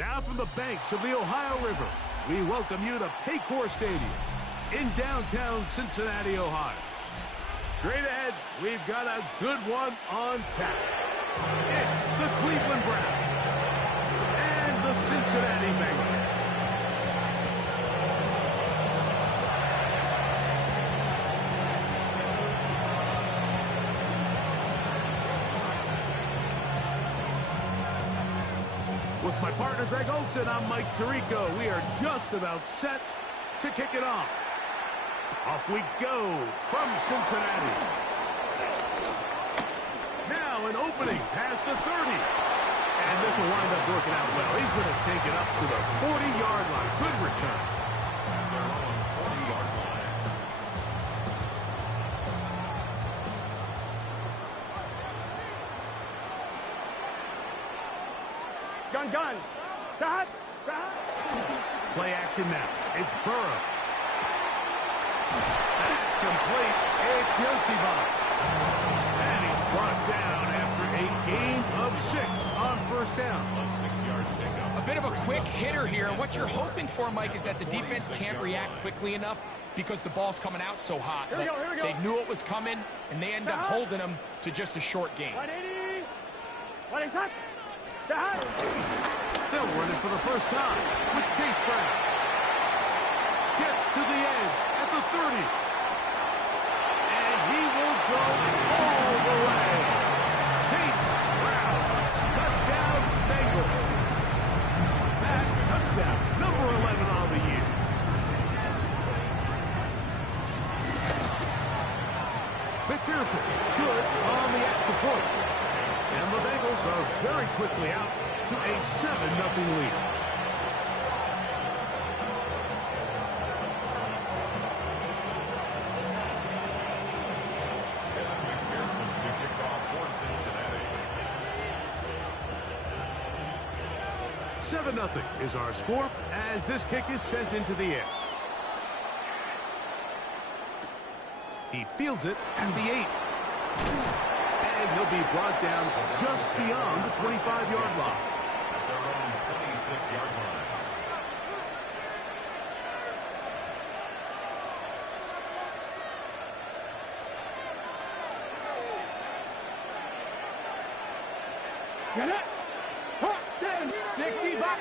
Now from the banks of the Ohio River, we welcome you to Paycor Stadium in downtown Cincinnati, Ohio. Straight ahead, we've got a good one on tap. It's the Cleveland Browns and the Cincinnati Bengals. With my partner, Greg Olson, I'm Mike Tirico. We are just about set to kick it off. Off we go from Cincinnati. Now an opening past the 30. And this will wind up working out well. He's going to take it up to the 40-yard line. Good return. They're on the 40-yard line. Gun. Play action now. It's Burrow. That's complete. It's Yosibon. And he's brought down after a gain of 6 on first down. A 6-yard pickup. A bit of a quick hitter here. And what you're hoping for, Mike, is that the defense can't react quickly enough because the ball's coming out so hot. Here we go. They knew it was coming, and they end up holding them to just a short gain. 180. What is that? They'll run it for the first time with Chase Brown. Gets to the edge at the 30. And he will go all the way. Chase Brown. Touchdown, Bengals. That touchdown, number 11 on the year. McPherson, good on the extra point. And the Bengals are very quickly out to a 7-0 lead. McPherson to kick off for Cincinnati. 7-0 is our score as this kick is sent into the air. He fields it at the 8. And he'll be brought down just beyond the 25-yard line. At their own 26-yard line. Get it. 60 back.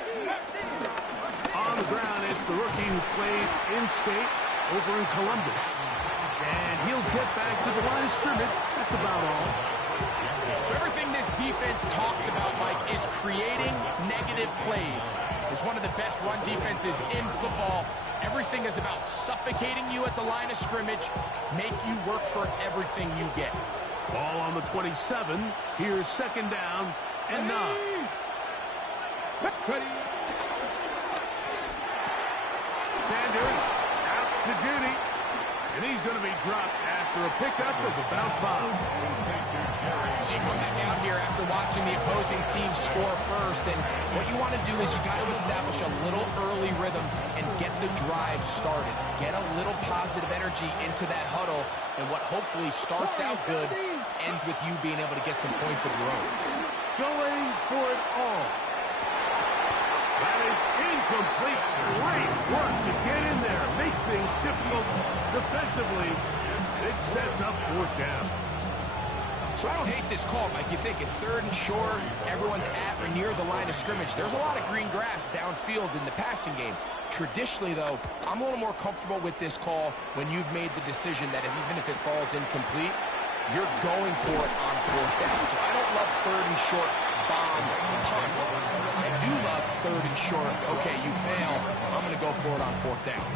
On the ground, it's the rookie who played in-state over in Columbus. And he'll get back to the line of scrimmage. That's about all. So everything this defense talks about, Mike, is creating negative plays. It's one of the best run defenses in football. Everything is about suffocating you at the line of scrimmage, make you work for everything you get. Ball on the 27. Here's second down and 9. Sanders out to Judy. And he's going to be dropped after a pickup of about 5. So you come back out here after watching the opposing team score first, and what you want to do is you got to establish a little early rhythm and get the drive started. Get a little positive energy into that huddle, and what hopefully starts out good ends with you being able to get some points of your own. Going for it all. That is incomplete. Great work to get in there. Make things difficult defensively. It sets up fourth down. So I don't hate this call, Mike. You think it's 3rd and short, everyone's at or near the line of scrimmage. There's a lot of green grass downfield in the passing game. Traditionally, though, I'm a little more comfortable with this call when you've made the decision that even if it falls incomplete, you're going for it on 4th down. So I don't love 3rd and short bomb punt. I do love 3rd and short. Okay, you fail. I'm going to go for it on 4th down.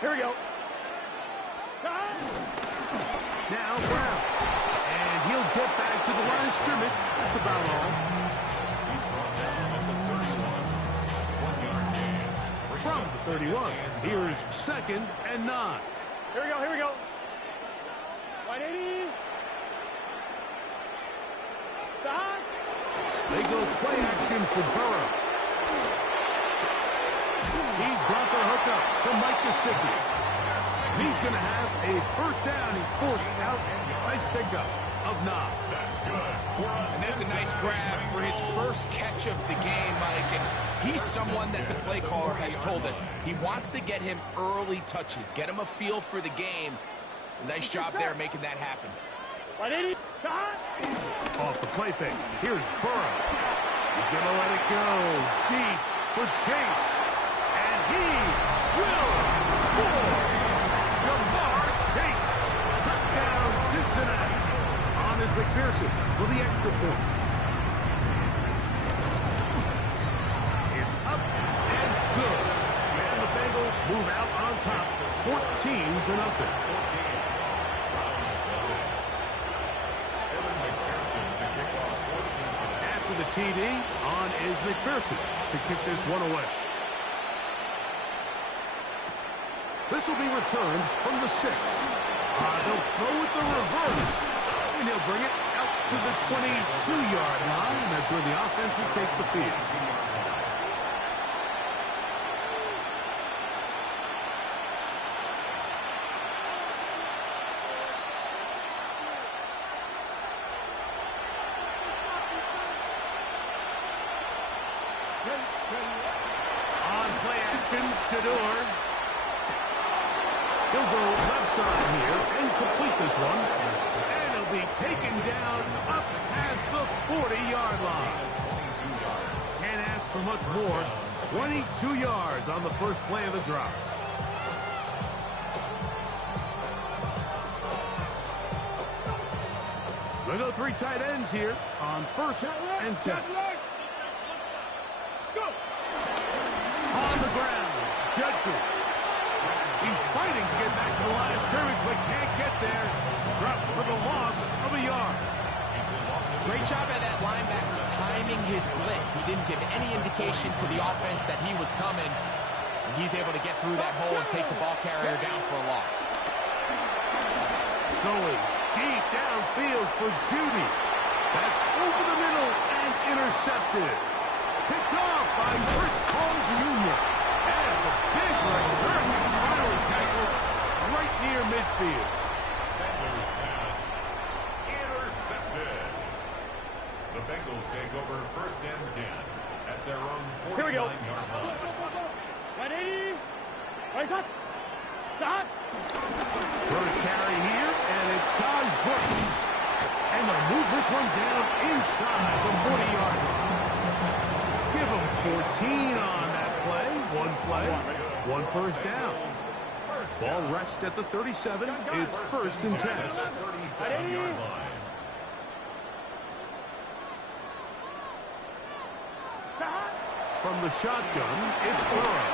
Here we go. Now Brown. And he'll get back to the line of scrimmage. That's about all. He's brought down at the 31. 1-yard gain. From the 31, here's second and 9. Here we go. 180. Stop. They go play action for Burrow. He's got the hookup to Mike Gesicki. He's going to have a first down. He's forced out. Nice pickup of 9. That's good. And that's a nice grab for his first catch of the game, Mike. And he's someone that the play caller has told us he wants to get him early touches, get him a feel for the game. Nice job there making that happen. Off the play fake. Here's Burrow. He's going to let it go deep for Chase. And he will score. Jamar Chase. Touchdown Cincinnati. On is McPherson for the extra point. It's up and good. And the Bengals move out on top. 14-0. After the TD, on is McPherson to kick this one away. This will be returned from the 6. They'll go with the reverse. And he'll bring it out to the 22-yard line. That's where the offense will take the field. On play action, Shador. He'll go left side here and complete this one. And he'll be taken down up past the 40-yard line. Can't ask for much more. 22 yards on the first play of the drive. We'll go 3 tight ends here on 1st and 10. On the ground, Judkins. He's fighting to get back to the line of scrimmage, but can't get there. Dropped for the loss of a yard. Great job by that linebacker timing his blitz. He didn't give any indication to the offense that he was coming. And he's able to get through that hole and take the ball carrier down for a loss. Going deep downfield for Judy. That's over the middle and intercepted. Picked off by Chris Paul Jr. And a big return. He's finally tackled right near midfield. Sanders' pass intercepted. The Bengals take over 1st and 10 at their own 49-yard line. Ready? Rise up. Stop. First carry here, and it's Taj Brooks. And they'll move this one down inside the 40-yard line. Give them 14 on that play. One play, one first down. Ball rests at the 37. It's 1st and 10. 37-yard line. From the shotgun, it's Burrow.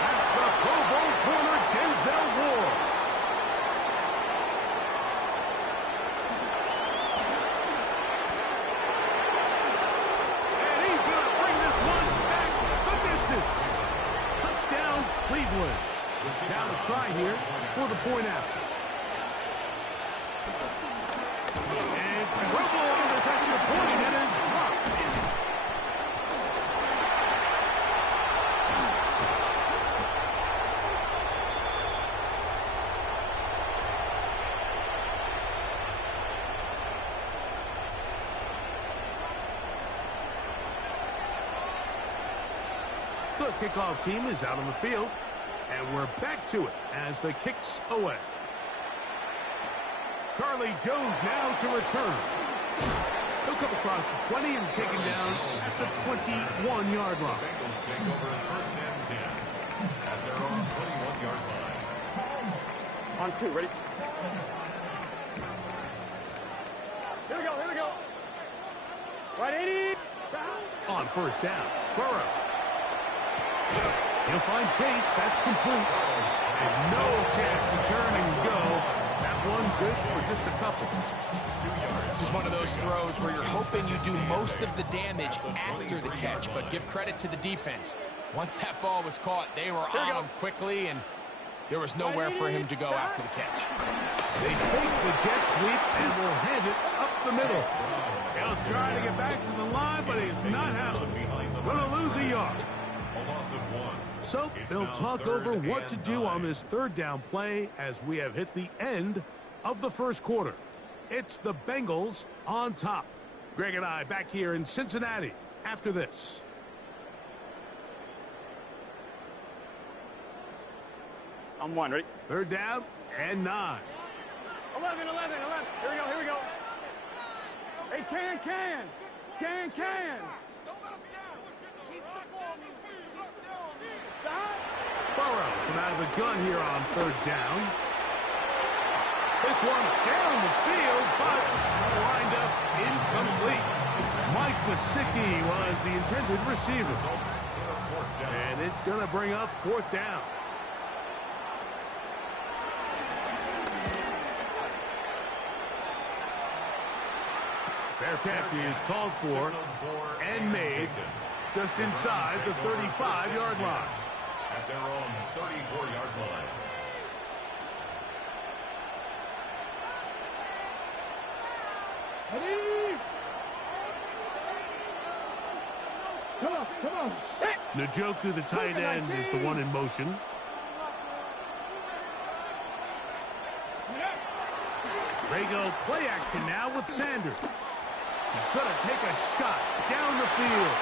That's the Pro Bowl corner, Denzel Ward. And he's going to bring this one back the distance. Touchdown, Cleveland. Now to try here for the point after. And trouble on this extra point, and it is blocked. The kickoff team is out on the field, and we're back to it as the kick's away. Carly Jones now to return. He'll come across the 20 and taken down at the 21-yard line. Bengals take over 1st and 10 at their own 21-yard line. On 2, ready? Here we go, here we go. Right, 80. On first down, Burrow. He'll find Chase. That's complete. And no chance to turn and go. That one good for just a couple. 2 yards. This is one of those throws where you're hoping you do most of the damage after the catch, but give credit to the defense. Once that ball was caught, they were on him quickly, and there was nowhere for him to go after the catch. They fake the jet sweep and will hand it up the middle. He'll try to get back to the line, but he's not happening. Going to lose a yard. A loss of 1. So It's they'll now talk 3rd over what to and do 9. on this third down play as we have hit the end of the first quarter. It's the Bengals on top. Greg and I back here in Cincinnati after this. I'm one, ready? Third down and 9. 11. Here we go. Hey, can. Stop. Burrows from out of the gun here on third down. This one down the field, but lined up incomplete. Mike Gesicki was the intended receiver. And it's going to bring up fourth down. Fair catch is called for and made just inside the 35-yard line. At their own 34-yard line. Ready? Come on. Hey. Njoku, the tight end, is the one in motion. They go play action now with Sanders. He's going to take a shot down the field.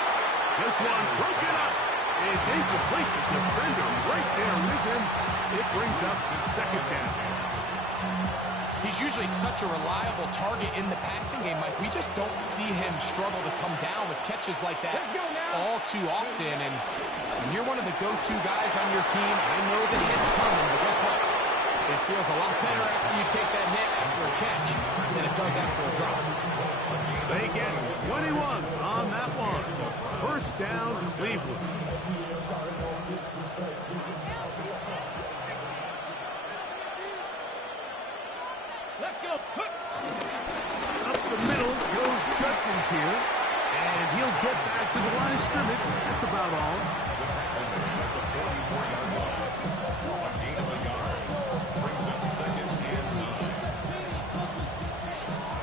This one broken up. It's incomplete. The defender right there with him. It brings us to second down. He's usually such a reliable target in the passing game, Mike. We just don't see him struggle to come down with catches like that all too often. And when you're one of the go-to guys on your team, I know the hit's coming, but guess what? It feels a lot better after you take that hit after a catch than it does after a drop. They get 21 on that one. First down, Cleveland. Let's go. Up the middle goes Judkins here. And he'll get back to the line of scrimmage. That's about all.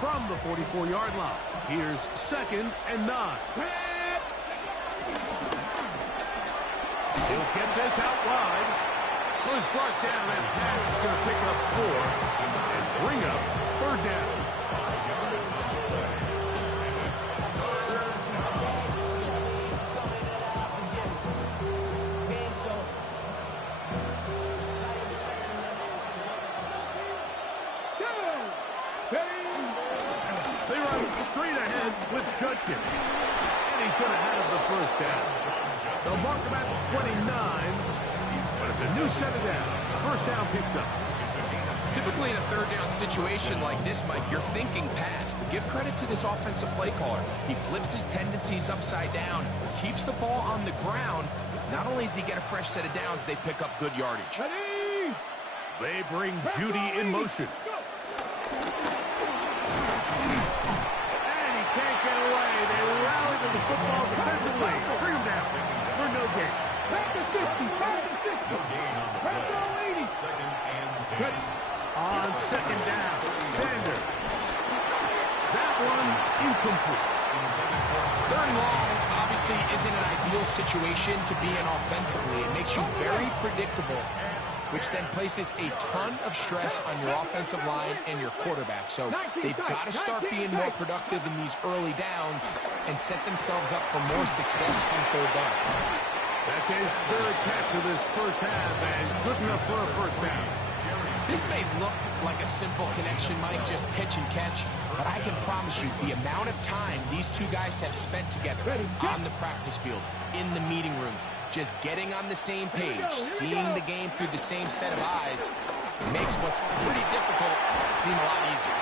From the 44-yard line, here's second and 9. He'll get this out wide. Was brought down. That pass is going to pick up 4 and bring up third down. They run straight ahead with Judkins. And he's going to have the first down. They'll mark him at 29, but it's a new set of downs. First down picked up. Typically in a third down situation like this, Mike, you're thinking pass. But give credit to this offensive play caller. He flips his tendencies upside down, keeps the ball on the ground. Not only does he get a fresh set of downs, they pick up good yardage. Ready? They bring Judy in motion. And he can't get away. They rally to the football defensively. Bring him down for no gain. Back to 60. Back to 60. Back to 80. Second and 10. On second down, Sanders. That one incomplete. Third and long obviously isn't an ideal situation to be in offensively. It makes you very predictable, which then places a ton of stress on your offensive line and your quarterback. So they've got to start being more productive in these early downs and set themselves up for more success on third down. That's his third catch of this first half, and good enough for a first down. This may look like a simple connection, Mike, just pitch and catch, but I can promise you the amount of time these two guys have spent together on the practice field, in the meeting rooms, just getting on the same page, seeing the game through the same set of eyes, makes what's pretty difficult seem a lot easier.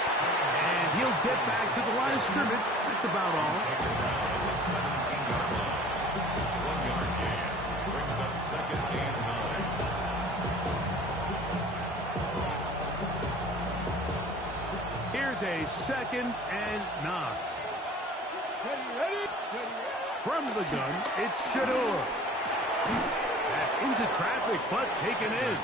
And he'll get back to the line of scrimmage. That's about all. 1-yard gain. Brings up second and 9. Here's a second and 9. From the gun, it's Shador. That's into traffic, but taken in.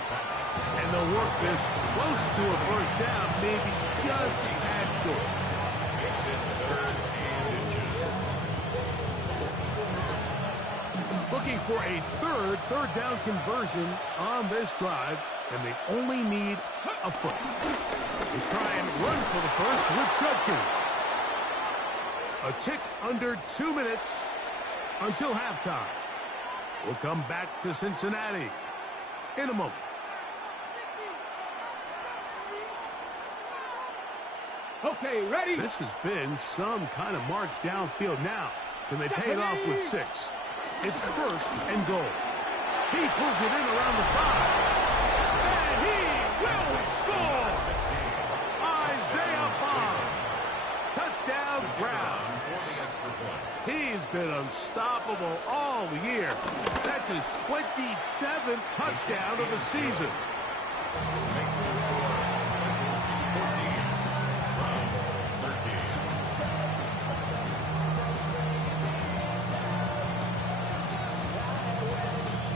And they'll work this close to a first down, maybe just a tad short. Makes it third and inches. looking for a third down conversion on this drive, and they only need a foot. They try and run for the first with Judkins. A tick under 2 minutes until halftime. We'll come back to Cincinnati in a moment. Okay, ready? This has been some kind of march downfield now. Can they pay it off with 6? It's first and goal. He pulls it in around the 5. And he will score! Isaiah Bond. Touchdown, Browns. He's been unstoppable all year. That's his 27th touchdown of the season. Makes the score. 14. Browns 13.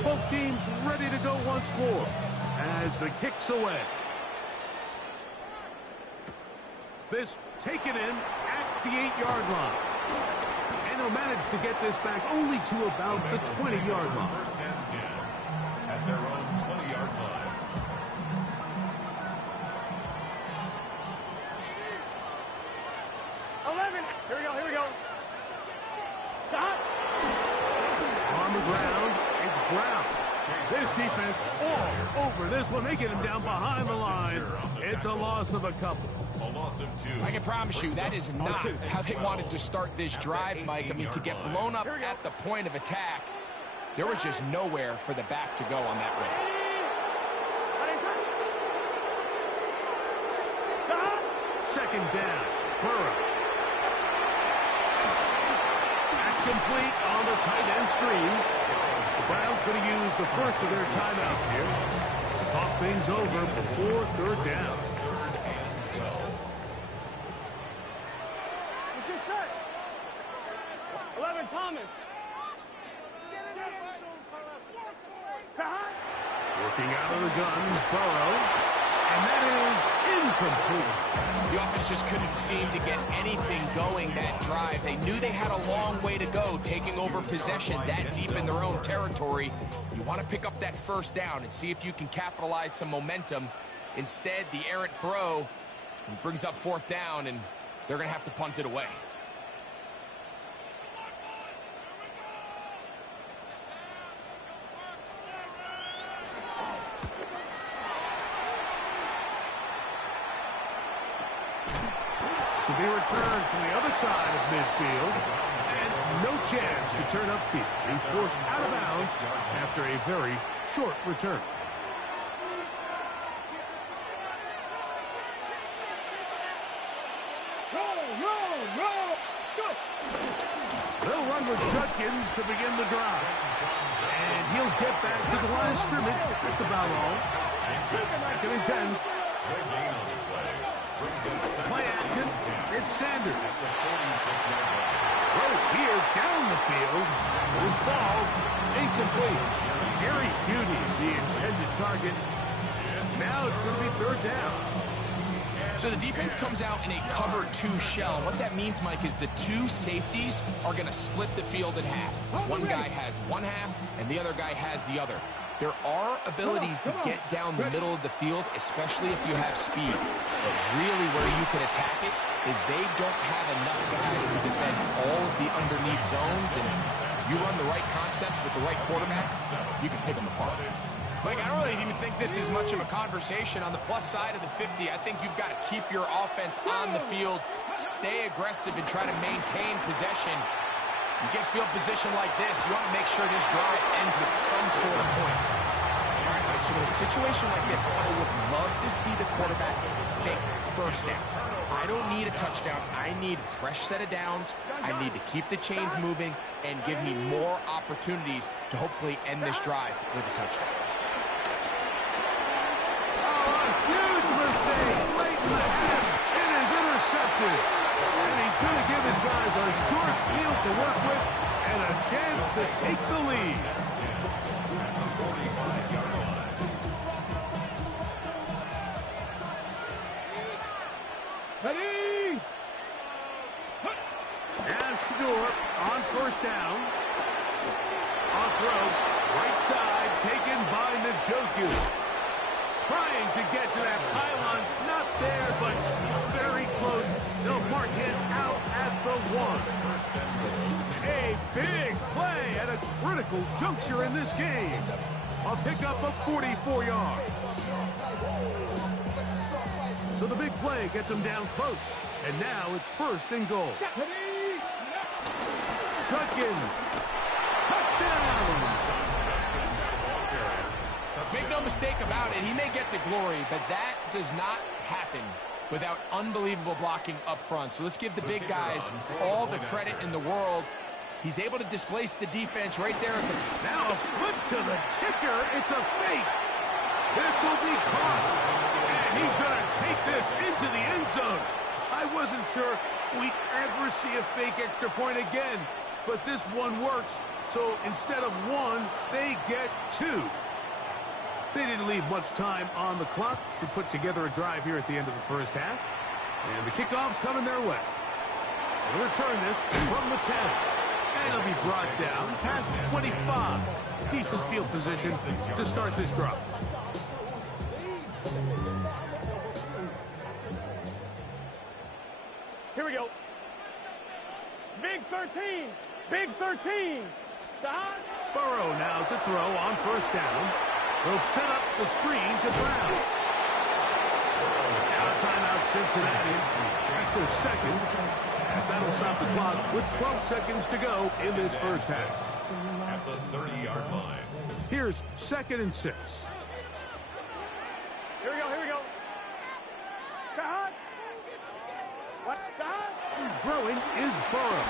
Both teams ready to go once more as the kick's away. This taken in at the 8-yard line. And he'll manage to get this back only to about the 20-yard line. First and 10 at their own 20-yard line. Here we go. Stop. On the ground, it's Brown. This defense all over this one. They get him down behind the line. It's a loss of a couple. A loss of 2. I can promise you that is not how they wanted to start this drive, Mike. I mean, to get blown up at the point of attack, there was just nowhere for the back to go on that road. Second down, Burrow. That's complete on the tight end screen. The Browns going to use the first of their timeouts here. Talk things over before third down. 11, Thomas. Working out of the gun, Burrow. And that is incomplete. The offense just couldn't seem to get anything going that drive. They knew they had a long way to go, taking over possession that deep in their own territory. You want to pick up that first down and see if you can capitalize some momentum. Instead, the errant throw brings up fourth down, and they're going to have to punt it away. To be returned from the other side of midfield, and no chance to turn upfield. He's forced out of bounds after a very short return. They'll run with Judkins to begin the drive. And he'll get back to the line of scrimmage. That's about all. Second and 10. Play action. It's Sanders. Throw here down the field. This falls incomplete. Jerry Cutie, the intended target. Now it's going to be third down. So the defense comes out in a cover 2 shell. And what that means, Mike, is the 2 safeties are going to split the field in half. One guy has one half, and the other guy has the other. There are abilities to get down the middle of the field, especially if you have speed. But really where you can attack it is they don't have enough guys to defend all of the underneath zones. And you run the right concepts with the right quarterback, you can pick them apart. Mike, I don't really even think this is much of a conversation. On the plus side of the 50, I think you've got to keep your offense on the field, stay aggressive, and try to maintain possession. You get field position like this, you want to make sure this drive ends with some sort of points. All right, Mike, so in a situation like this, I would love to see the quarterback think first down. I don't need a touchdown. I need a fresh set of downs. I need to keep the chains moving and give me more opportunities to hopefully end this drive with a touchdown. Huge mistake late in the half. It is intercepted. And he's going to give his guys a short field to work with and a chance to take the lead. Ready? And Shador on first down. On throw trying to get to that pylon. Not there, but very close. They'll mark him out at the 1. A big play at a critical juncture in this game. A pickup of 44 yards. So the big play gets him down close. And now it's 1st and goal. Judkins. Touchdown. Make no mistake about it, he may get the glory, but that does not happen without unbelievable blocking up front. So let's give the big guys all the credit in the world. He's able to displace the defense right there. Now a flip to the kicker. It's a fake. This will be caught. And he's going to take this into the end zone. I wasn't sure we'd ever see a fake extra point again, but this one works. So instead of 1, they get 2. They didn't leave much time on the clock to put together a drive here at the end of the first half. And the kickoff's coming their way. They'll return this from the 10. And it'll be brought down past the 25. Decent field position to start this drive. Here we go. Big 13. Big 13. Burrow now to throw on 1st down. They'll set up the screen to Brown. Now timeout Cincinnati. That's their 2nd. As that'll stop the clock with 12 seconds to go in this first half. At the 30-yard line. Here's 2nd and 6. Here we go. Here we go. Stop. What? Stop. Throwing is Burrow.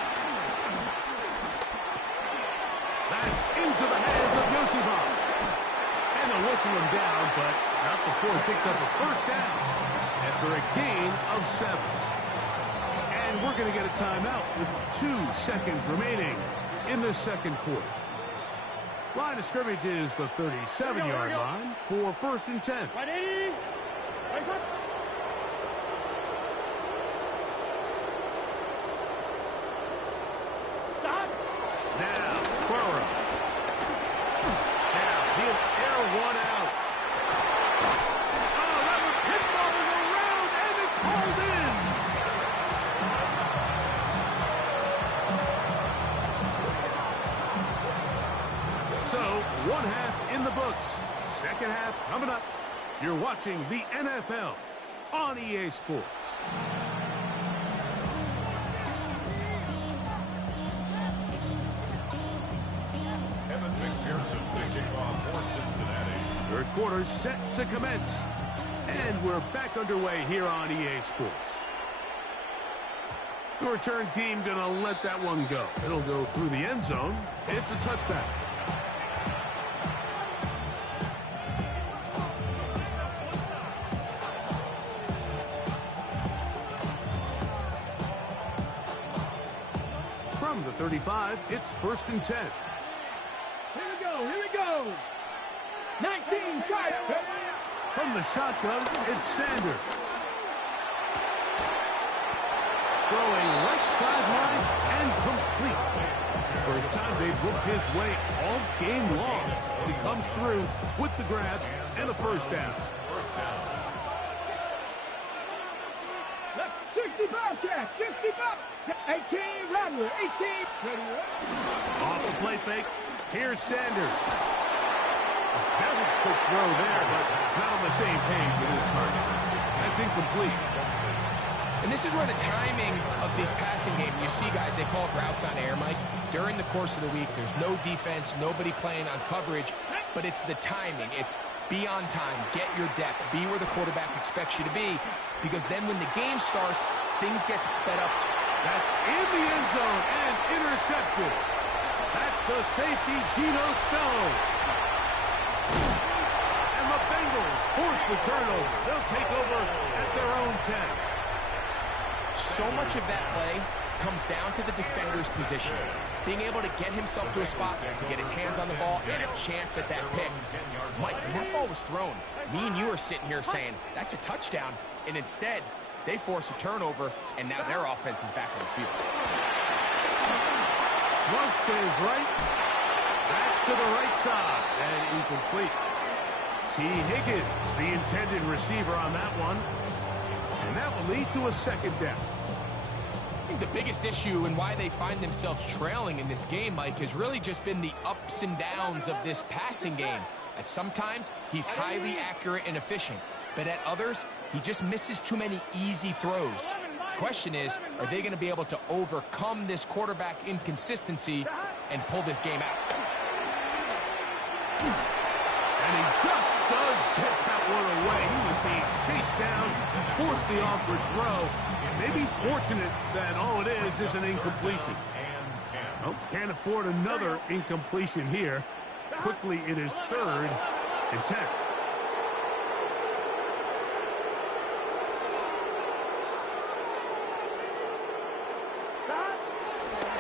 That's into the hands of Yosibas. And they'll whistle him down, but not before he picks up a 1st down after a gain of 7. And we're going to get a timeout with 2 seconds remaining in the 2nd quarter. Line of scrimmage is the 37-yard line for 1st and 10. Ready? Stop. Now, Burrow. Now, he'll air one out. Oh, that was pinballing around, and it's hauled in. So, 1 half in the books. 2nd half coming up. You're watching the NFL on EA Sports. Third quarter set to commence. And we're back underway here on EA Sports. The return team going to let that one go. It'll go through the end zone. It's a touchback. From the 35, it's 1st and 10. Here we go. Here we go. 19, try it. From the shotgun, it's Sanders. Throwing right sideline and complete. First time they've looked his way all game long. He comes through with the grab and a 1st down. 65 catch, 65. 18, Rattler, 18. Off the play fake, here's Sanders. A very quick throw there, but not on the same page with his target. That's incomplete. And this is where the timing of this passing game, you see guys, they call it routes on air, Mike. During the course of the week, there's no defense, nobody playing on coverage, but it's the timing. It's be on time, get your depth, be where the quarterback expects you to be, because then when the game starts, things get sped up. That's in the end zone and intercepted. That's the safety, Geno Stone. And the Bengals force the turnover. They'll take over at their own 10. So much of that play comes down to the defender's position. Being able to get himself to a spot to get his hands on the ball and a chance at that pick. Mike, when that ball was thrown, me and you are sitting here saying, that's a touchdown. And instead, they force a turnover, and now their offense is back on the field. Flush to his right. That's to the right side. And incomplete. T. Higgins, the intended receiver on that one. And that will lead to a second down. I think the biggest issue and why they find themselves trailing in this game, Mike, has really just been the ups and downs of this passing game. At sometimes, he's highly accurate and efficient, but at others, he just misses too many easy throws. The question is, are they going to be able to overcome this quarterback inconsistency and pull this game out? And he just does get that one away. He was being chased down, forced the awkward throw. Maybe he's fortunate that all it is an incompletion. Oh, can't afford another incompletion here. Quickly, it is 3rd and 10.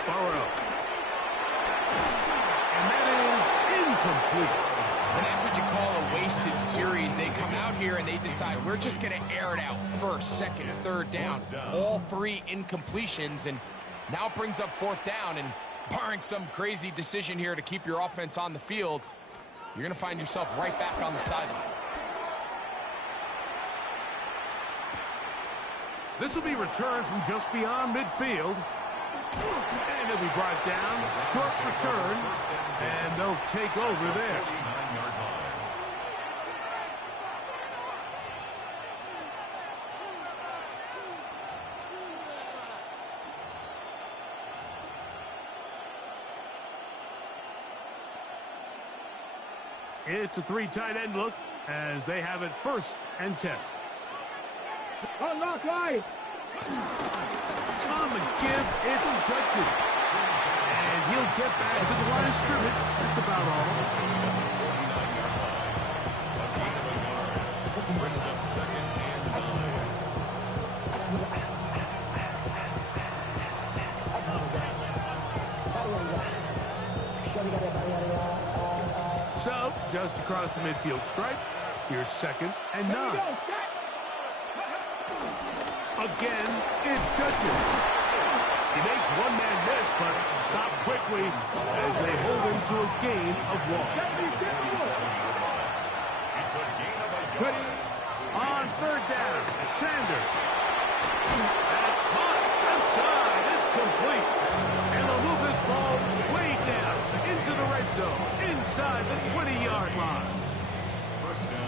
Burrow. And that is incomplete. And that's what you call a wasted series. They come out here and they decide, we're just going to air it out. 1st, 2nd, 3rd down. All 3 incompletions, and now it brings up 4th down. And barring some crazy decision here to keep your offense on the field, you're going to find yourself right back on the sideline. This will be returned from just beyond midfield. And it'll be brought down. Short return. And they'll take over there. It's a 3 tight end look as they have it 1st and 10. Unlock eyes. On the give, it's Judkins. And he'll get back to the line of scrimmage. That's about all. Brings up 2nd So, just across the midfield stripe, here's 2nd and 9. Again, it's Judkins. He makes one man miss, but stopped quickly as they hold him to a gain of 1. On 3rd down, Sanders. That's caught. Outside, it's complete. And they'll move this ball way down into the red zone, inside the 20-yard line.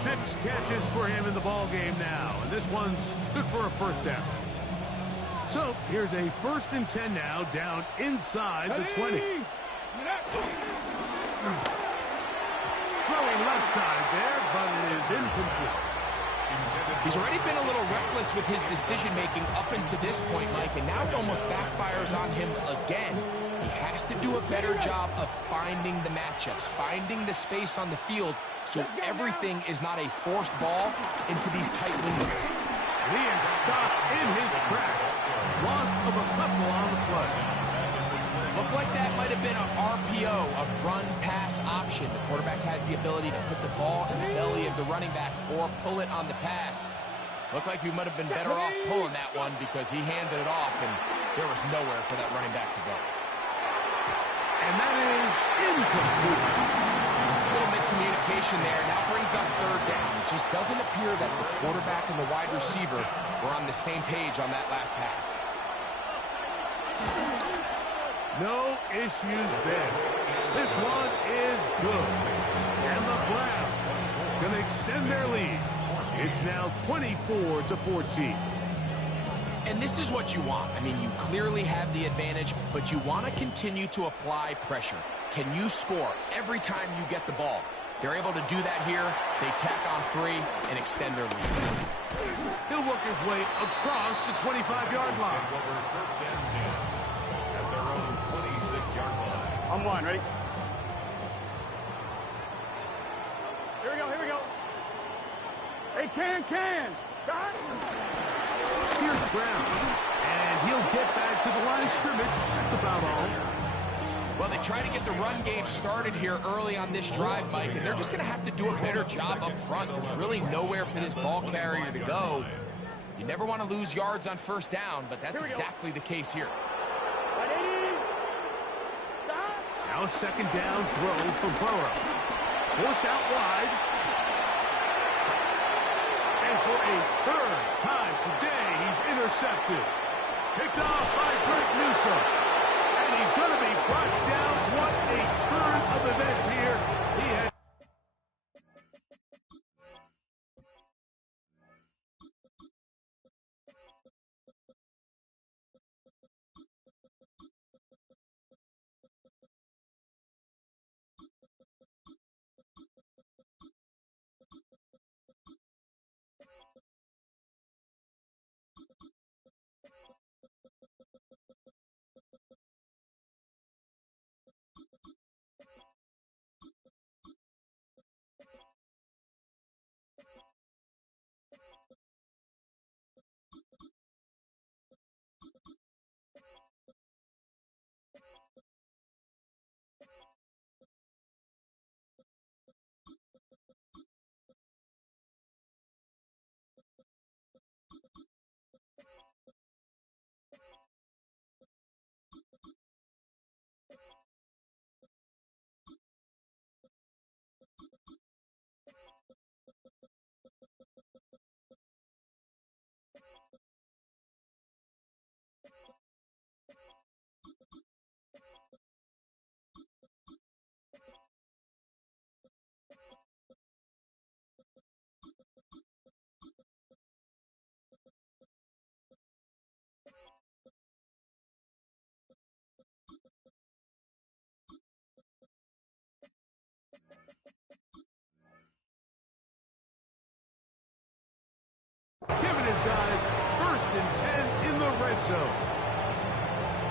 6 catches for him in the ball game now, and this one's good for a 1st down. So here's a 1st and 10 now, down inside the 20. Throwing left side there, but it is incomplete. He's already been a little reckless with his decision-making up until this point, Mike, and now it almost backfires on him again. He has to do a better job of finding the matchups, finding the space on the field, so everything is not a forced ball into these tight windows. He is stopped in his tracks. Loss of a couple on the play. Looked like that might have been an RPO, a run-pass option. The quarterback has the ability to put the ball in the belly of the running back or pull it on the pass. Looked like we might have been better off pulling that one because he handed it off, and there was nowhere for that running back to go. And that is incomplete. A little miscommunication there. Now brings up 3rd down. It just doesn't appear that the quarterback and the wide receiver were on the same page on that last pass. No issues there. This one is good. And the Browns going to extend their lead. It's now 24-14. And this is what you want. I mean, you clearly have the advantage, but you want to continue to apply pressure. Can you score every time you get the ball? They're able to do that here. They tack on 3 and extend their lead. He'll work his way across the 25-yard line. First and 10 at their own 26-yard line. On one, ready? Here we go, here we go. Hey, can. Got it. Here's Brown. And he'll get back to the line of scrimmage. That's about all. Well, they try to get the run game started here early on this drive, Mike, and they're just going to have to do a better job up front. There's really nowhere for this ball carrier to go. You never want to lose yards on 1st down, but that's exactly the case here. Now a 2nd down throw from Burrow. Forced out wide. for a third time today. He's intercepted. Picked off by Greg Newsome. And he's going to be brought down. What a turn of events here. He had giving his guys 1st and 10 in the red zone.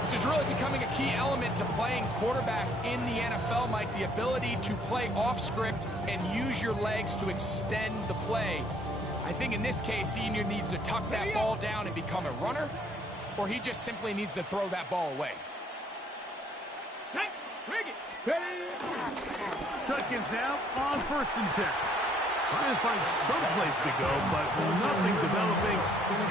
This is really becoming a key element to playing quarterback in the NFL, Mike, the ability to play off script and use your legs to extend the play. I think in this case, he either needs to tuck that ball down and become a runner, or he just simply needs to throw that ball away. Judkins now on 1st and 10. Trying to find some place to go, but nothing developing.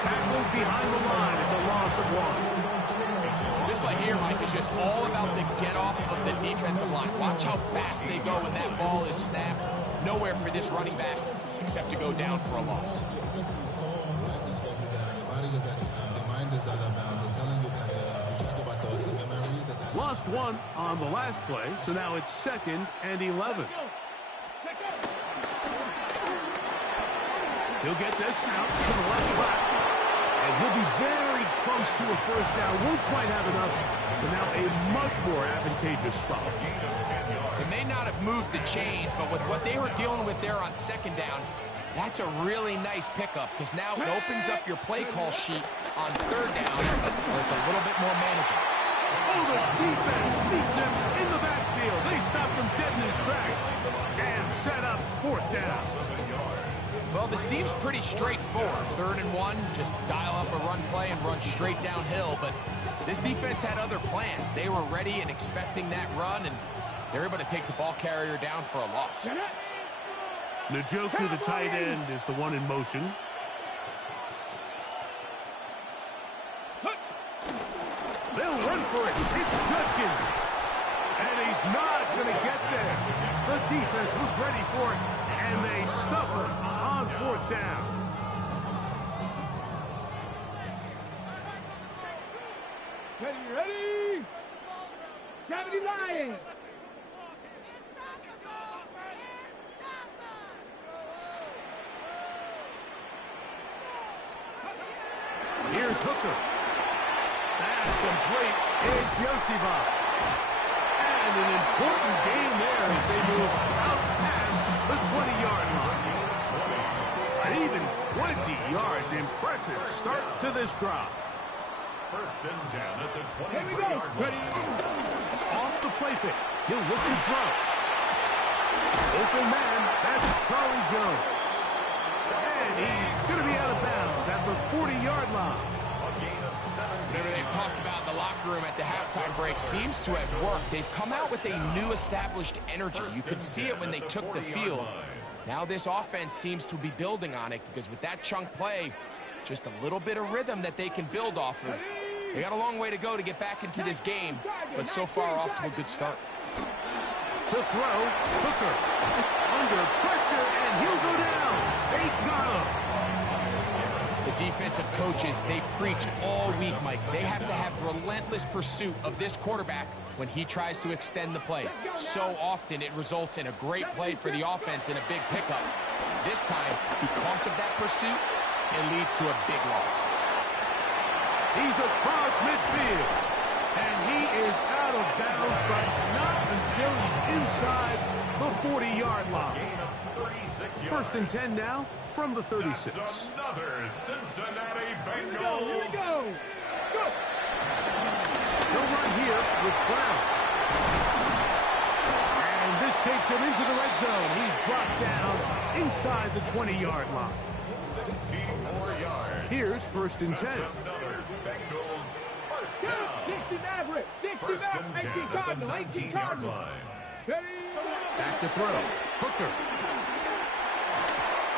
Tackled behind the line. It's a loss of 1. This play here, Mike, is just all about the get-off of the defensive line. Watch how fast they go when that ball is snapped. Nowhere for this running back except to go down for a loss. Lost 1 on the last play, so now it's 2nd and 11. He'll get this out to the left flat. And he'll be very close to a 1st down. Won't quite have enough, but now a much more advantageous spot. They may not have moved the chains, but with what they were dealing with there on 2nd down, that's a really nice pickup, because now it opens up your play call sheet on 3rd down, where it's a little bit more manageable. Oh, the defense beats him in the backfield. They stop him dead in his tracks and set up 4th down. Well, this seems pretty straightforward. 3rd and 1, just dial up a run play and run straight downhill. But this defense had other plans. They were ready and expecting that run, and they're able to take the ball carrier down for a loss. Njoku, the tight end, is the one in motion. They'll run for it. It's Judkins. And he's not going to get there. The defense was ready for it, and they stuff him on 4th down. Ready? 79. Here's Hooker. That's complete. It's Yosibov. And an important game there as they move out past the 20-yard line. An even 20 yards. Impressive start to this drive. 1st and 10 at the 23-yard line. Off the play fake. He'll look and throw. Open man. That's Charlie Jones. And he's going to be out of bounds at the 40-yard line. Whatever they've talked about in the locker room at the halftime break seems to have worked. They've come out with a new established energy. You could see it when they took the field. Now this offense seems to be building on it, because with that chunk play, just a little bit of rhythm that they can build off of. They got a long way to go to get back into this game, but so far off to a good start. To throw, Hooker under pressure, and he'll go down. They got him. Defensive coaches, they preach all week, Mike. They have to have relentless pursuit of this quarterback when he tries to extend the play. So often it results in a great play for the offense and a big pickup. This time, because of that pursuit, it leads to a big loss. He's across midfield, and he is out of bounds, but not until he's inside the 40-yard line. 1st and 10 now from the 36. That's another Cincinnati Bengals. Here we go. Go. They'll run here with Brown. And this takes him into the red zone. He's brought down inside the 20-yard line. 64 yards. Here's 1st and 10. Another Bengals first down. 60 Maverick. 60 First and Maverick. 10 18 at the Cardinal. 18 19-yard Cardinal. line. Back to throw. Hooker.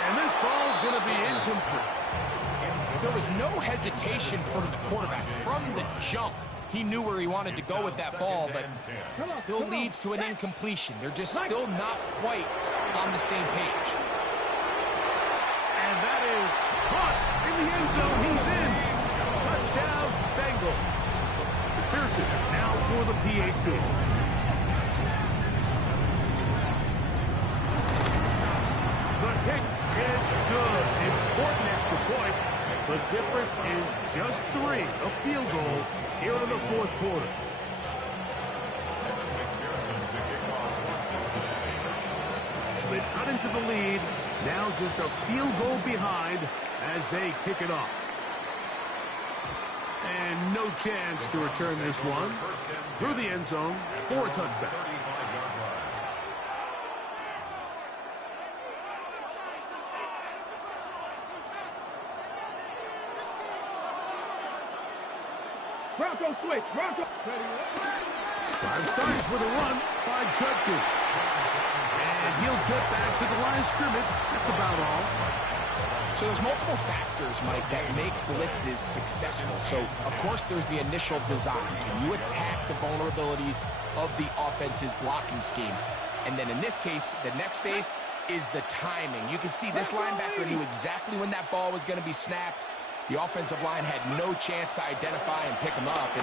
And this ball's going to be incomplete. There was no hesitation from the quarterback. From the jump, he knew where he wanted to go with that ball, but it still leads to an incompletion. They're just still not quite on the same page. And that is caught in the end zone. He's in. Touchdown, Bengals. Pearson now for the PAT. The kick is good. Important extra point. The difference is just 3. A field goal here in the 4th quarter. So they've cut into the lead. Now just a field goal behind as they kick it off. And no chance to return this one through the end zone for a touchback. Bronco switch. Bronco. Drive starts with a run by Judkins. And he'll get back to the line of scrimmage. That's about all. So there's multiple factors, Mike, that make blitzes successful. So, of course, there's the initial design. Can you attack the vulnerabilities of the offense's blocking scheme? And then in this case, the next phase is the timing. You can see this linebacker knew exactly when that ball was going to be snapped. The offensive line had no chance to identify and pick him up, and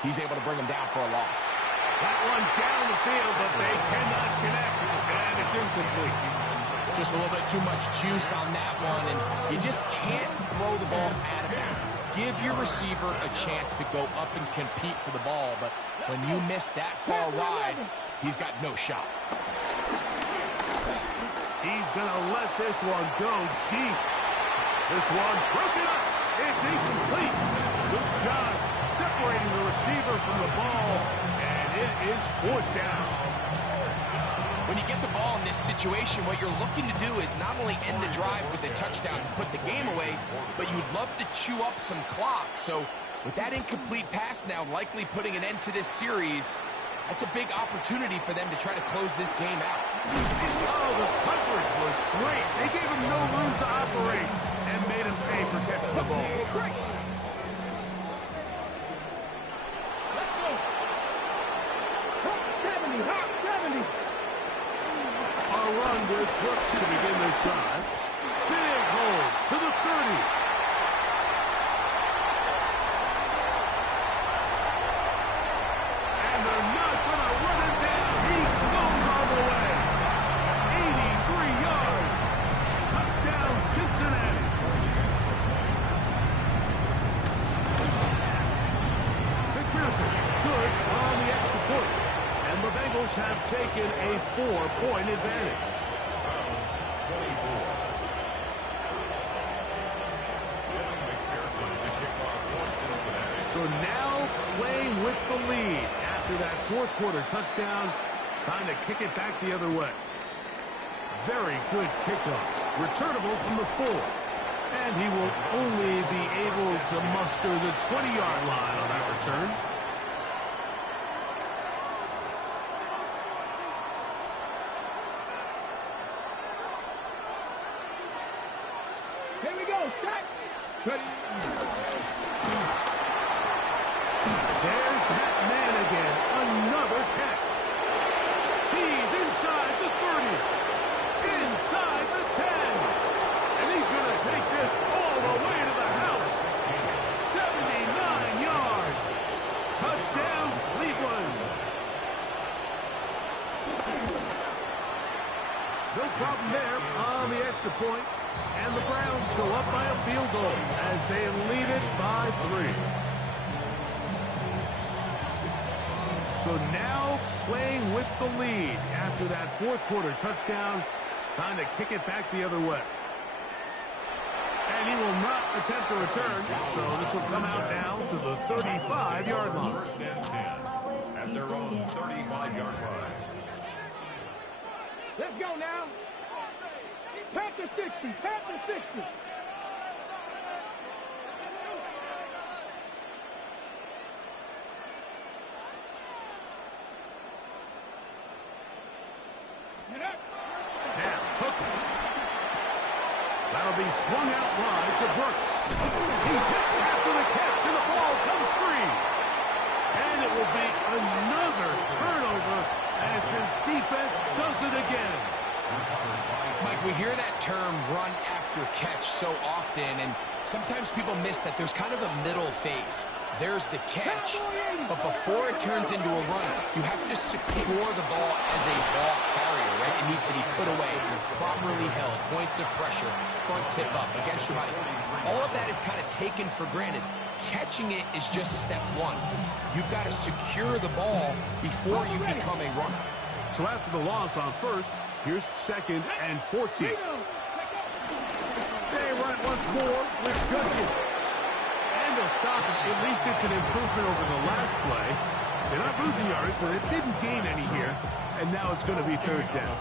he's able to bring him down for a loss. That one down the field, but they cannot connect, and it's incomplete. Just a little bit too much juice on that one, and you just can't throw the ball out of bounds. Give your receiver a chance to go up and compete for the ball, but when you miss that far wide, he's got no shot. He's going to let this one go deep. This one broken up. It's incomplete. Good job separating the receiver from the ball, and it is 4th down. When you get the ball in this situation, what you're looking to do is not only end the drive with a touchdown to put the game away, but you'd love to chew up some clock. So with that incomplete pass now likely putting an end to this series, that's a big opportunity for them to try to close this game out. Oh, the coverage was great. They gave him no room to operate and made him pay for catching the ball. Let's go. Hop 70. Hop 70. A run with Brooks to begin this drive. Big hole to the 30. And they're not going to run it down. He goes all the way. 83 yards. Touchdown, Cincinnati. McPherson, good on the extra point. And the Bengals have taken a 4-point advantage. So now playing with the lead after that 4th quarter touchdown, trying to kick it back the other way. Very good kickoff. Returnable from the 4. And he will only be able to muster the 20-yard line on that return. Here we go. Set. Ready. There's that man again. Another catch. He's inside the 30. Inside the 10. And he's going to take this all the way to the house. And the Browns go up by a field goal as they lead it by 3. So now playing with the lead after that fourth quarter touchdown. Time to kick it back the other way. And he will not attempt a return, so this will come out now to the 35-yard line. First and 10 at their own 35-yard line. Let's go now. Pat the 60. Pat the 60. Now, Hooker. That'll be swung out wide to Brooks. He's hit after the catch, and the ball comes free. And it will be another turnover as this defense does it again. Mike, we hear that term run after catch so often, and sometimes people miss that there's kind of a middle phase. There's the catch, but before it turns into a run, you have to secure the ball as a ball carrier, right? It needs to be put away, properly held, points of pressure, front tip up, against your body. All of that is kind of taken for granted. Catching it is just step one. You've got to secure the ball before you become a runner. So after the loss on first, here's 2nd and 14. They run it once more with Judkins. And they'll stop it. At least it's an improvement over the last play. They're not losing yards, but it didn't gain any here. And now it's going to be 3rd down.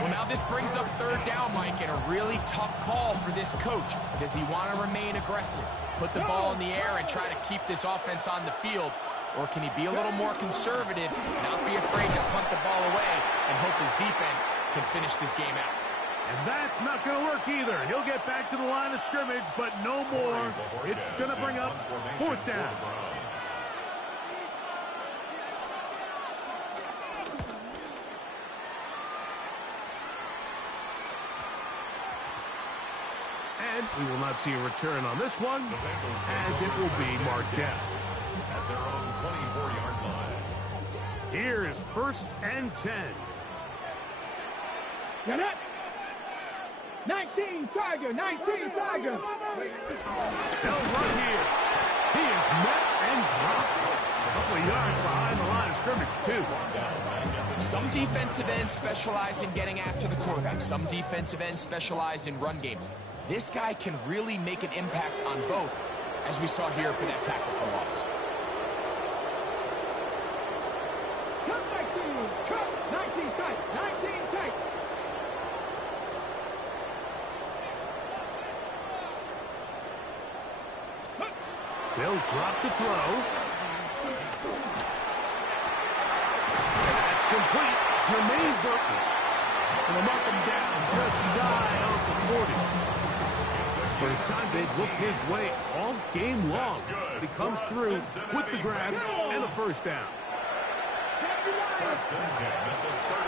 Well, now this brings up 3rd down, Mike, and a really tough call for this coach. Does he want to remain aggressive, put the ball in the air, and try to keep this offense on the field? Or can he be a little more conservative, not be afraid to punt the ball away, and hope his defense can finish this game out? And that's not going to work either. He'll get back to the line of scrimmage, but no more. It's going to bring up 4th down. And we will not see a return on this one, as it will be marked down. At their own 24-yard line. Here is 1st and 10. Get it. 19 Tiger. 19 Tiger. They'll run here. He is met and dropped. A couple of yards behind the line of scrimmage, too. Some defensive ends specialize in getting after the quarterback. Some defensive ends specialize in run game. This guy can really make an impact on both, as we saw here for that tackle for loss. Cut 19. Cut 19 tight. 19 tight. They'll drop to throw. That's complete. Jermaine Burton. And they'll mark him down just shy of the 40. First time they've looked his way all game long. He comes through with the grab and the 1st down.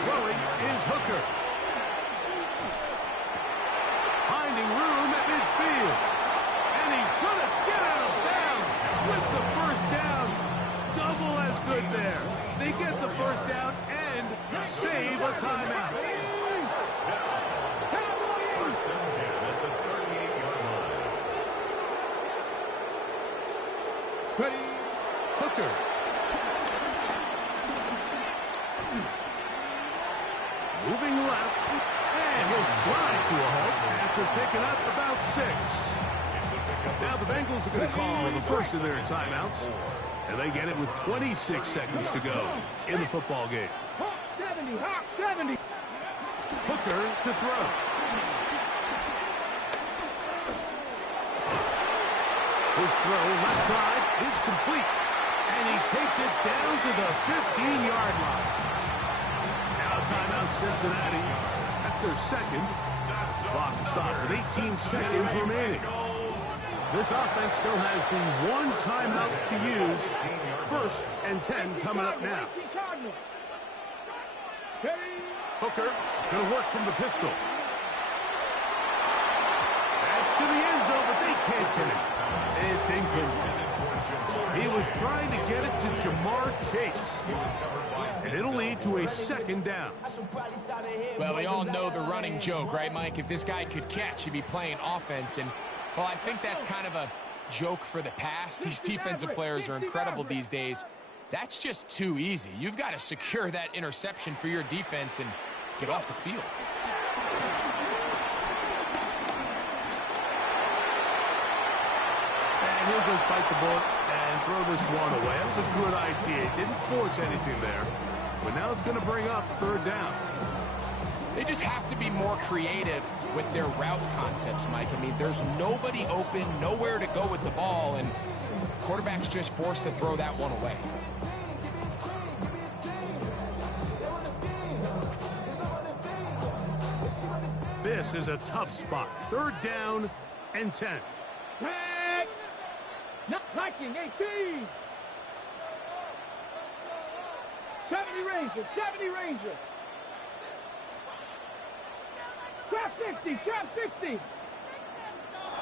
Throwing is Hooker. Finding room at midfield. And he's going to get out of bounds with the 1st down. Double as good there. They get the 1st down and save a timeout. 1st and 10 at the 38-yard line. Ready, Hooker. Moving left, and he'll slide to a halt after picking up about 6. Now the Bengals are going to call the first of their timeouts, and they get it with 26 seconds to go in the football game. Hawk 70. Hawk 70. Hooker to throw. His throw left side is complete, and he takes it down to the 15-yard line. Now timeout Cincinnati. That's their 2nd. Clock stopped with 18 seconds remaining. This offense still has the 1 timeout to use. 1st and 10 coming up now. Hooker going to work from the pistol. That's to the end zone, but they can't connect. It's incomplete. He was trying to get it to Jamar Chase. And it'll lead to a second down. Well, we all know the running joke, right, Mike? If this guy could catch, he'd be playing offense. And, well, I think that's kind of a joke for the past. These defensive players are incredible these days. That's just too easy. You've got to secure that interception for your defense and get off the field. And he'll just bite the bullet and throw this one away. That was a good idea. Didn't force anything there. But now it's going to bring up third down. They just have to be more creative with their route concepts, Mike. I mean, there's nobody open, nowhere to go with the ball, and the quarterback's just forced to throw that one away. This is a tough spot. Third down and 10. Tag. Not liking 18. 70 Ranger, 70 Ranger. Trap 60, trap 60.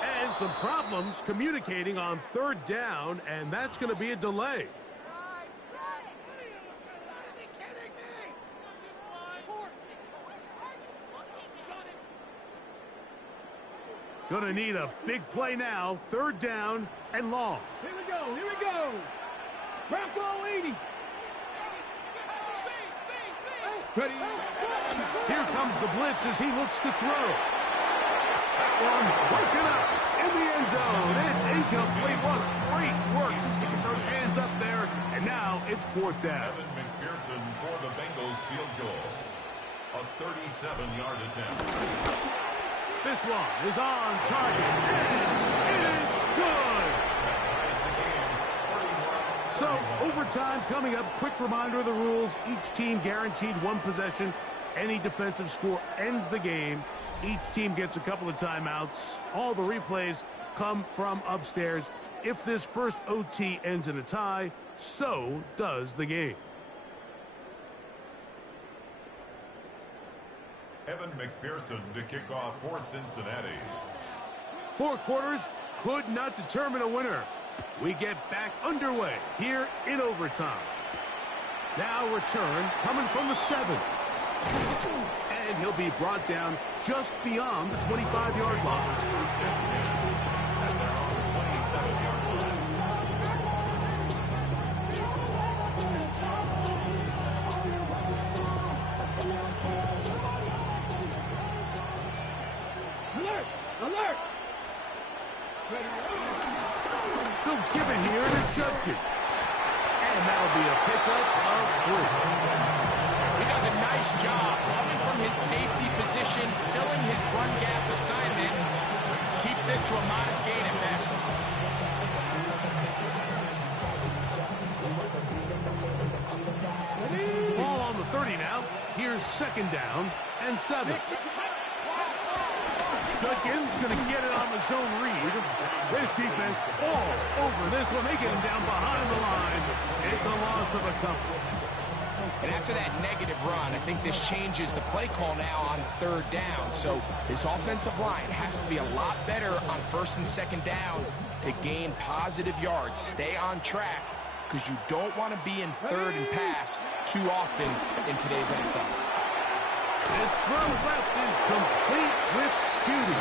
And some problems communicating on third down, and that's going to be a delay. Going to need a big play now. Third down and long. Here we go, here we go. Trap all 80. Ready. Here comes the blitz as he looks to throw. That one broken up in the end zone. It's incomplete. What great work just to get those hands up there. And now it's fourth down. Evan McPherson for the Bengals field goal. A 37-yard attempt. This one is on target. And it is good. So, overtime coming up. Quick reminder of the rules. Each team guaranteed one possession. Any defensive score ends the game. Each team gets a couple of timeouts. All the replays come from upstairs. If this first OT ends in a tie, so does the game. Evan McPherson to kick off for Cincinnati. 4 quarters could not determine a winner. We get back underway here in overtime. Now return coming from the 7. And he'll be brought down just beyond the 25-yard line. First and 10 at their own 27-yard line. Alert, alert. They'll give it here to Judkins. And that'll be a pickup of 3. He does a nice job coming from his safety position, filling his run gap assignment. Keeps this to a modest gain at best. Ball on the 30 now. Here's second down and 7. Judkins going to get it on the zone read. This defense all over this one. They get him down behind the line. It's a loss of a couple. And after that negative run, I think this changes the play call now on third down. So this offensive line has to be a lot better on first and second down to gain positive yards. Stay on track because you don't want to be in third and pass too often in today's NFL. This throw left is complete with Judy.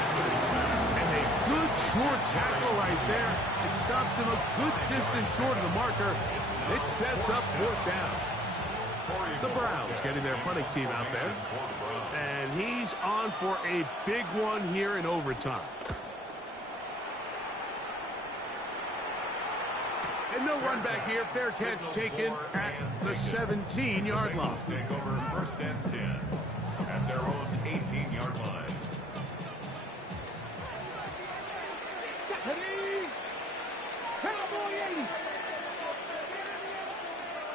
And a good short tackle right there. It stops him a good distance short of the marker. It sets up fourth down. The Browns getting their punting team out there. And he's on for a big one here in overtime. And no run back here. Fair catch taken at the 17-yard line. Take over first and 10 at their own 18-yard line. Ready. Cowboy 80.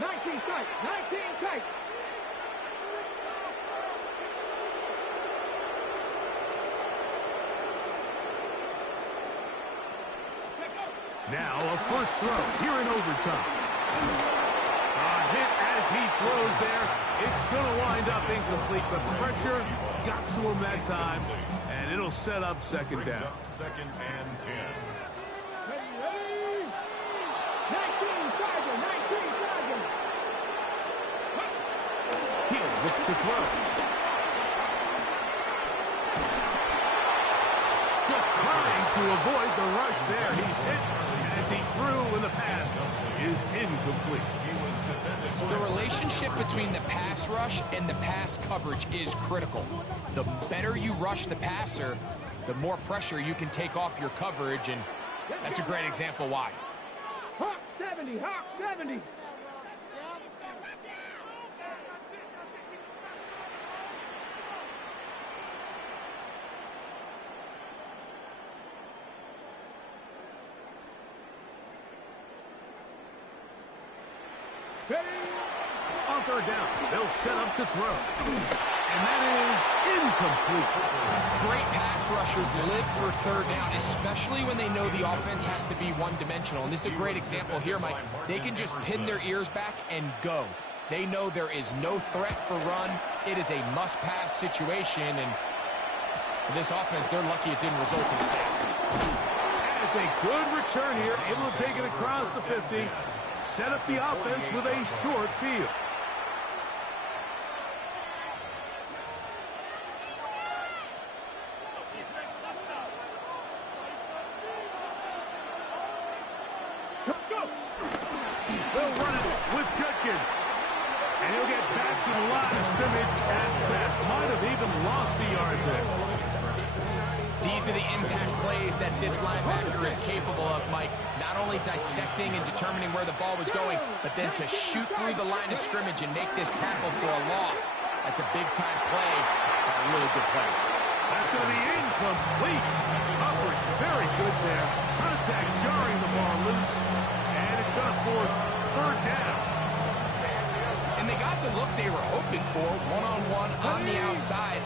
19 tight, 19 tight. Now a first throw here in overtime. A hit as he throws there. It's going to wind up incomplete. The pressure got to him that time, and it'll set up second Brings down. up 2nd and 10. Ready? 19 Sergeant, 19 Sergeant. He'll look to throw. Just trying to avoid the rush there. He's hit as he threw, and the pass is incomplete. The relationship between the pass rush and the pass coverage is critical. The better you rush the passer, the more pressure you can take off your coverage, and that's a great example why. Hawk 70, Hawk 70. On third down, they'll set up to throw. And that is incomplete. Great pass rushers live for third down, especially when they know the offense has to be one-dimensional. And this is a great example here, Mike. They can just pin their ears back and go. They know there is no threat for run. It is a must-pass situation, and for this offense, they're lucky it didn't result in a sack. And it's a good return here, able to take it across the 50. Set up the offense with a short field. They'll run it with Judkins. And he'll get back to the line of scrimmage at best. Might have even lost a yard there. These are the impact plays that this linebacker is capable of, Mike. Not only dissecting and determining where the ball was going, but then to shoot through the line of scrimmage and make this tackle for a loss. That's a big-time play, a really good play. That's going to be incomplete. Coverage very good there. Contact jarring the ball loose. And it's going to force third down. And they got the look they were hoping for, one-on-one on the outside.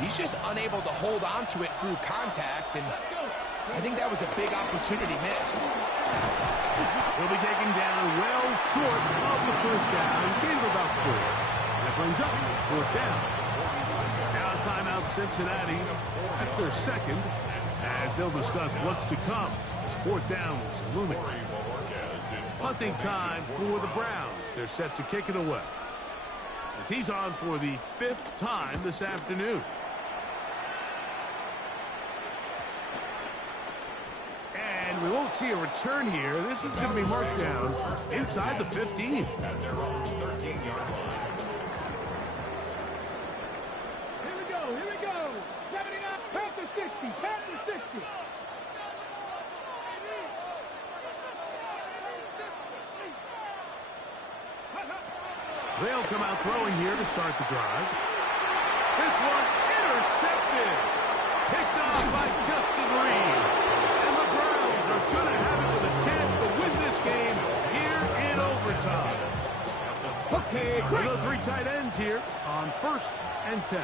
He's just unable to hold on to it through contact, and I think that was a big opportunity missed. He'll be taken down well short of the first down. Gain of about 4. That brings up fourth down. Now timeout Cincinnati. That's their second, as they'll discuss what's to come as fourth down is looming. Punting time for the Browns. They're set to kick it away, as he's on for the 5th time this afternoon. And we won't see a return here. This is going to be marked down inside the 15. At their own 13-yard line. Here we go, here we go. 79, pass to 60, pass to 60. They'll come out throwing here to start the drive. This one intercepted. Picked off by Justin Reeves. And the Browns are going to have it with a chance to win this game here in overtime. Okay, With the 3 tight ends here on 1st and 10.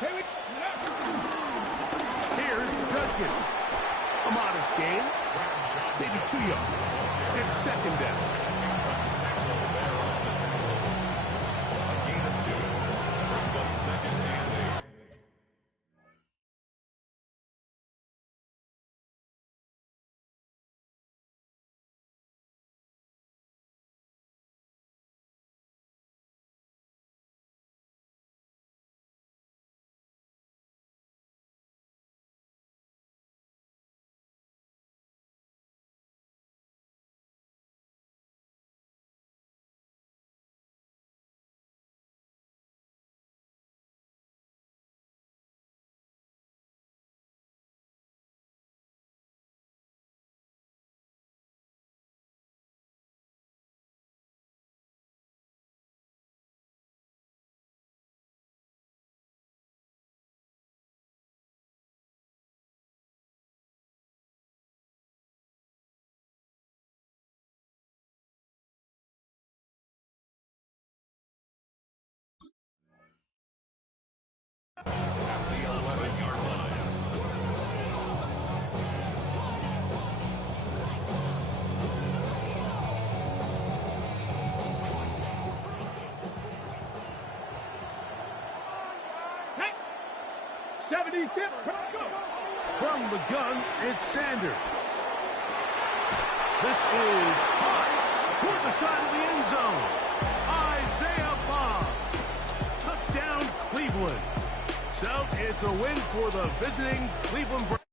Here's Judkins. A modest gain. Maybe 2 yards. It's second down. 70 tip. Go. From the gun, it's Sanders. This is hot toward the side of the end zone. Isaiah Bond. Touchdown, Cleveland. So it's a win for the visiting Cleveland Browns.